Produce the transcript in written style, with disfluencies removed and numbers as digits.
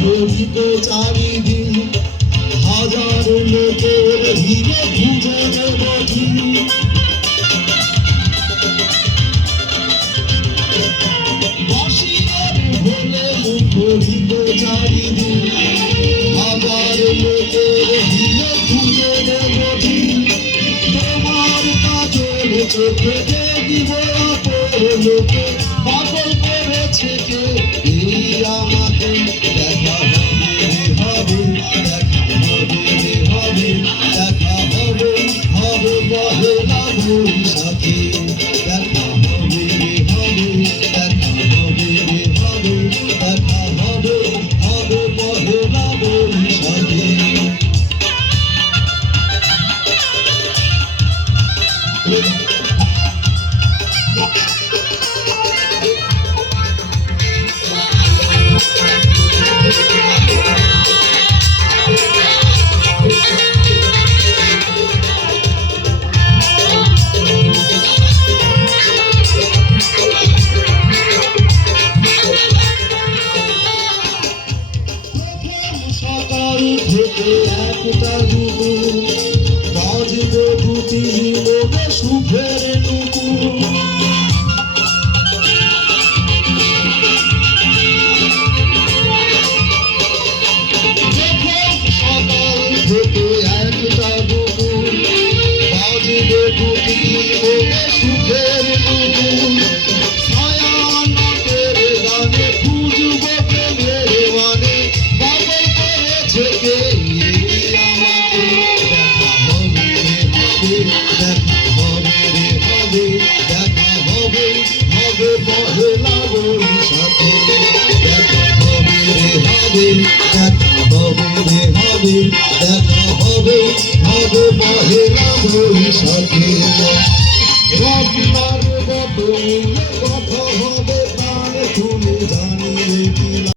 মুখরিত চারিদিন হাজার লোকের ভিড়ে খুঁজে নেব ঠিক বাঁশির ঢোলে মুখরিত চারিদিন হাজার লোকের ভিড়ে খুঁজে নেব ঠিক তোমার কাজল চোখে দেখিব লোকে পাগল করেছে কে এই আমাকে দেখা হবে দেখা হবে পহেলা বৈশাখে দেখা হবে দেখা হবে পহেলা বৈশাখে সকাল থেকে একটা দুপুর বাজবে দুটি লোকে সুখের নুপুর সকাল থেকে একটা দুপুর বাজবে দুটি লোকে সুখের নুপুর ছায়া নাটের গানে খুঁজব প্রেমের মানে পাগল করেছে কে আমাকে দেখা হবে পহেলা বৈশাখে দেখা হবে পহেলা বৈশাখে রত্নার বদলে